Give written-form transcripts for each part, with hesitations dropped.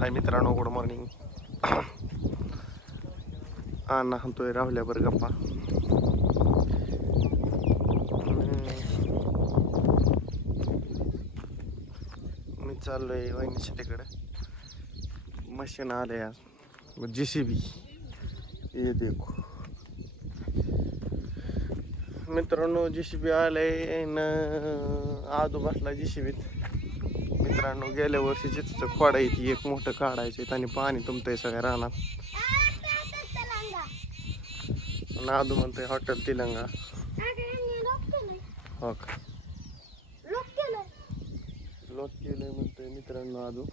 हाय मित्रांनो, good morning. अण्णा म्हणतोय राहुल्यावर गप्पा. मी चाललोय वहिनीच्या तिकडे. मशीन आले आज, JCB. ये देखो मित्रांनो, JCB आलंय न आजू बसला JCBत. मित्रांनो, गेल्या वर्षीचीच खोडा येते एक मोठं काढायचं आणि पाणी तुमतंय सगळ्या रानात. आदू म्हणतोय हॉटेल तिलंगा. हो का, लोक केलंय म्हणतोय मित्रांनो. आदू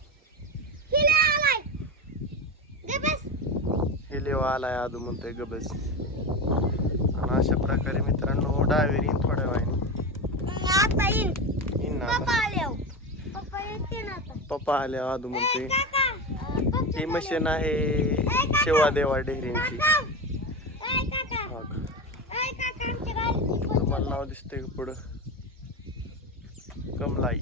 हिलेवा आलाय, आदू म्हणतोय गबस. आणि अशा प्रकारे मित्रांनो डायव्हर येईन थोड्या वेळाने. पप्पा आले. आदू म्हणतोय ही मशीन आहे शिवादेवा डेअरींची. तुम्हाला नाव दिसतंय पुढं, कमलाई.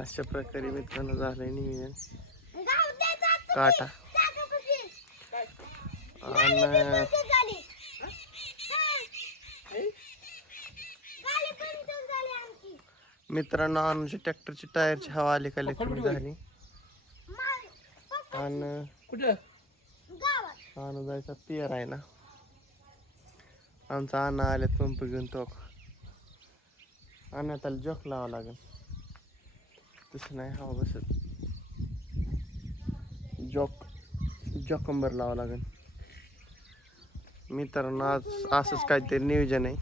अशा प्रकारे मित्रांनो झालंय नियोजन. काटा आणि मित्रांनो अनुच्या ट्रॅक्टरची टायरची हवा आली का कमी झाली. आणि अनु जायचा पियर आहे ना. आमचा अण्णा आल्यात पंप घेऊन. तो अण्णा त्याला जॉक लावा लागेल, तसं नाही हवा बसत. जॉकंबर लावा लागेल. मित्रांनो आज असंच काहीतरी नियोजन आहे.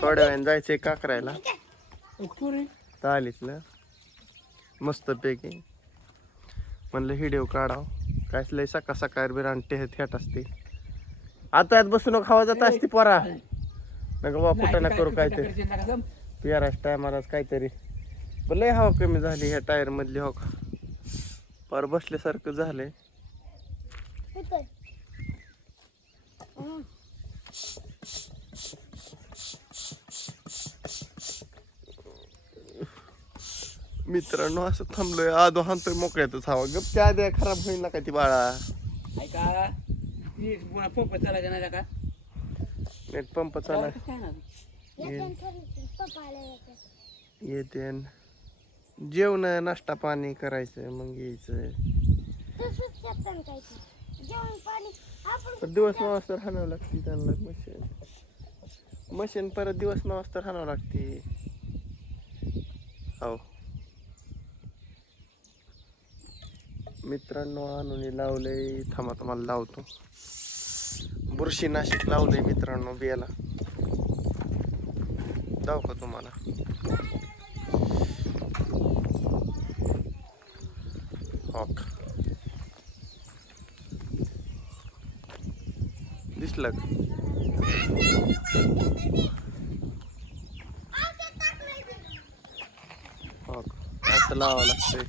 थोड्या वेळाने जायचंय काकरायला. तालीतलं मस्त पैकी म्हणलं व्हिडिओ काढाव. काय लय सकाळ सकाळ बिराण थेट असते. आता यात बसून खावा जात असते पोरा. नका बा कुठं ना करू काहीतरी. पियाराच टायमालाच काहीतरी. पण लय हवा कमी झाली ह्या टायर मधली. हो का, पर बसल्यासारखं झालंय. मित्रांनो असं थांबलोय. आदो हाणतोय मोकळ्यातच हवा. गपच्या आधी खराब होईल ना काय ती बाळा. पंप चालायचा नाही का? नेट पंप चालाय येते. जेवण नाश्ता पाणी करायचं मग यायचं. दिवस मावस तर हाणावं लागते त्यांना मशीन परत दिवस मावस तर हाणावं लागते. हो मित्रांनो, आणून लावलंय. थांबा तुम्हाला लावतो. बुरशीनाशक लावलंय मित्रांनो बियाला. जाऊ का तुम्हाला. हो का, दिसलं का? हो का, असं लावावं लागतंय.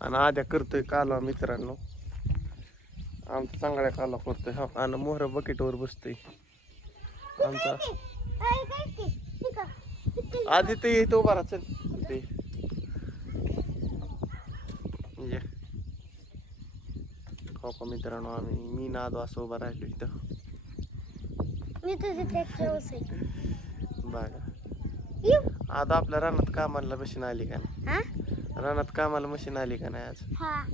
आणि आद्या करतोय कालवा मित्रांनो. आमचा चांगल्या कालवा करतोय. हो, आणि मोहर बकेटवर बसतोय आमचा. आधी ते येतो बरा. चल ते हो का मित्रांनो, मी नादो असं उभा राहिलो इथं. बघा आता आपल्या रानात कामाला मशीन आली का नाही. रानात कामाला मशीन आली का नाही आज. हा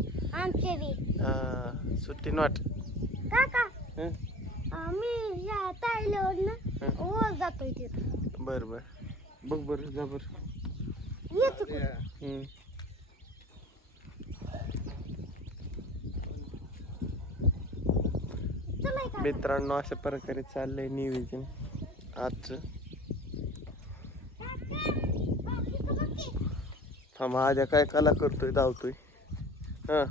सुट्टी नॉट काका. मी या ताईल्यावर जातोय तिथं. बर बर बघ बर जा बर. मित्रांनो अशा प्रकारे चाललंय नियोजन आजचं. थांबा आद्या काय कला करतोय, धावतोय. हा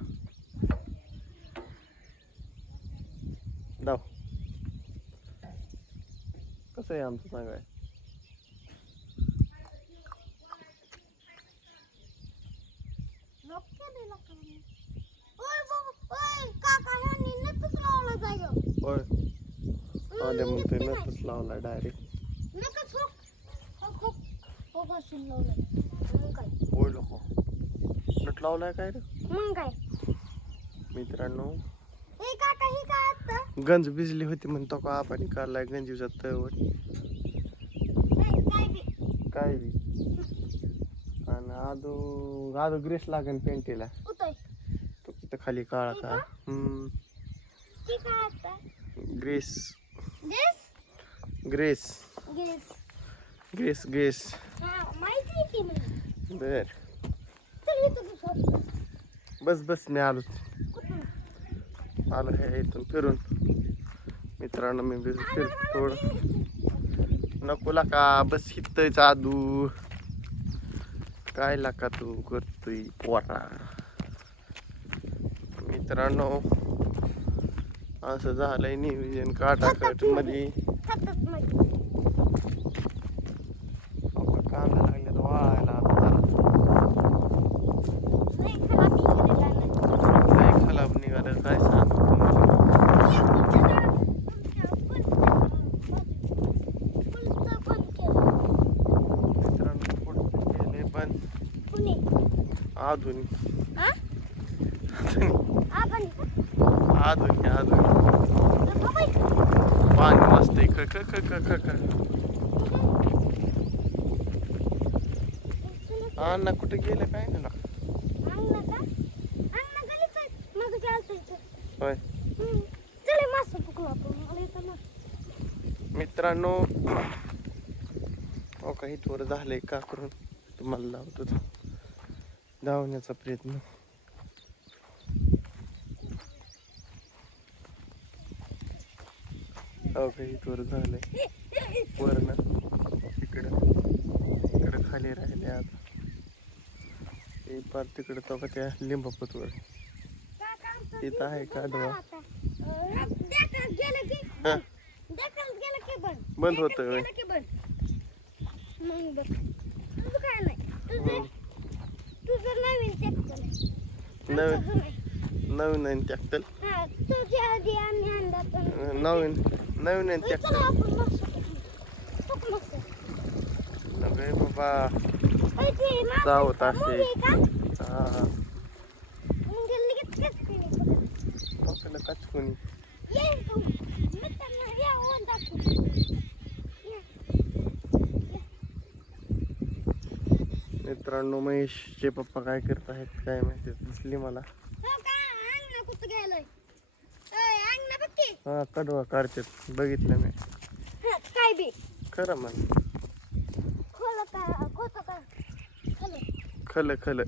धाव. कसं आहे आमचं सांगाय. होय आद्या म्हणतोय नटच लावला डायरेक्ट. नका हो बसून लावलं मग काय ओय लोक नट लावलाय काय रे मग काय मित्रांनो ए काका ही काय आता गंज भिजली होती म्हणतो का आपण काढलाय गंजीचा तळवट काय बी काय बी आणि आदू ग्रेस लागेल पेंटीला उतय तो तिथं खाली काळा का ती काय आता grace guess grace guess grace grace हा माहिती आहे की मला बर चल येतो तू सोबत बस मी आलो कुठून आलो हे इथून फिरून मित्रांनो मी फिरतो थोडं नको का बस हितच आदू काय लाका तू करतोय पोरा मित्रांनो असं झालंय नियोजन काटाकट मध्ये हातात मध्ये कांदा लागले तर वाळायला आता नाही खराब निघालं काय खलाब निघालं काय सांगतो तुम्हाला मित्रांनो पुढे गेले पण आधुनिक आधुनिक पाणी मस्त आहे क अण्णा कुठे गेले काय ना होय मित्रांनो हो काही थोडं झालंय का करून तुम्हाला लावतो धावण्याचा प्रयत्न हो काही थोडं झालंय वरण इकडं खाली राहिले आता हे पार तिकडं तो का त्या लिंबापतवर इथं आहे काढवा बंद होत नवीन नवीन ट्रॅक्टर नवीन ट्रॅक्टर नव्हे बाबा जावत असे कचकुनी मित्रांनो महेशचे पप्पा काय करत आहेत काय माहिती दिसली मला हा कडवा कारच्यात बघितलं मी काय बी खरं म्हण खल खल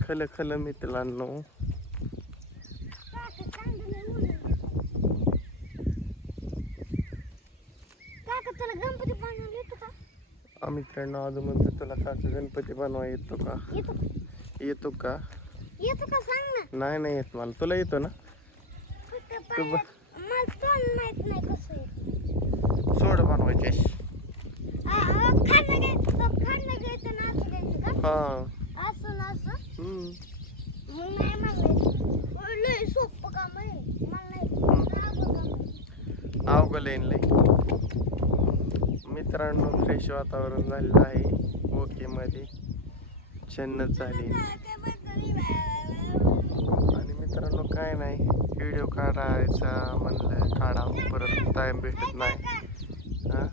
खल खल मित्रांनो मित्रांनो अजून म्हणतो तुला काका गणपती बनवा येतो का येतो का सांग ना नाही येत मला तुला येतो ना तू माहित नाही कसं सोड बनवायचे हा अवघड लय मित्रांनो फ्रेश वातावरण झालेलं आहे ओके मध्ये छन्नच झाली आणि मित्रांनो काय नाही व्हिडिओ काढायचा म्हणलं काढा परत टाइम भेटत नाही हा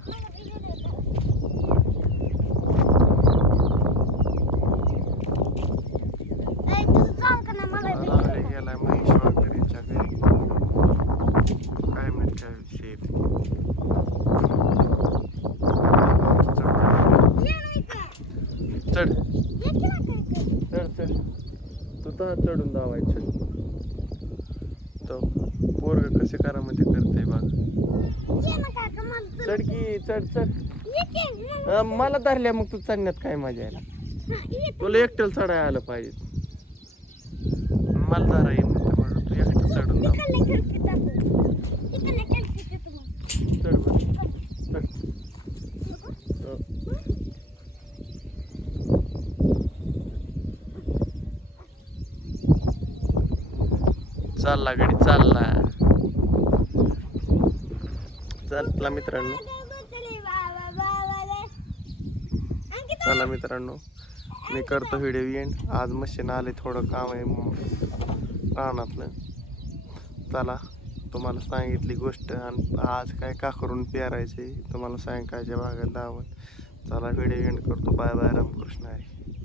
गेला महेश वागरेच्या घरी काय माहित काय विषय चढ चढ चढ तू तर चढून धावायचं तो पोरग कसे करा मध्ये करते बघ चढ की चढ चढ मला धरल्या मग तू चढण्यात काय मजा यायला तुला एकट्याला चढायला आलं पाहिजे मला धरा ये म्हणून तू एकटं चढून धाव चढ बरं चालला गाडी चालला चला मित्रांनो चला मित्रांनो, मी करतो व्हिडिओ एंड. आज मशीन आले, थोडं काम आहे रानातलं. चला, तुम्हाला सांगितली गोष्ट आणि आज काय का करून पेरायचे तुम्हाला सायंकाळच्या भागात दावत. चला व्हिडिओ एंड करतो. बाय बाय, रामकृष्ण आहे.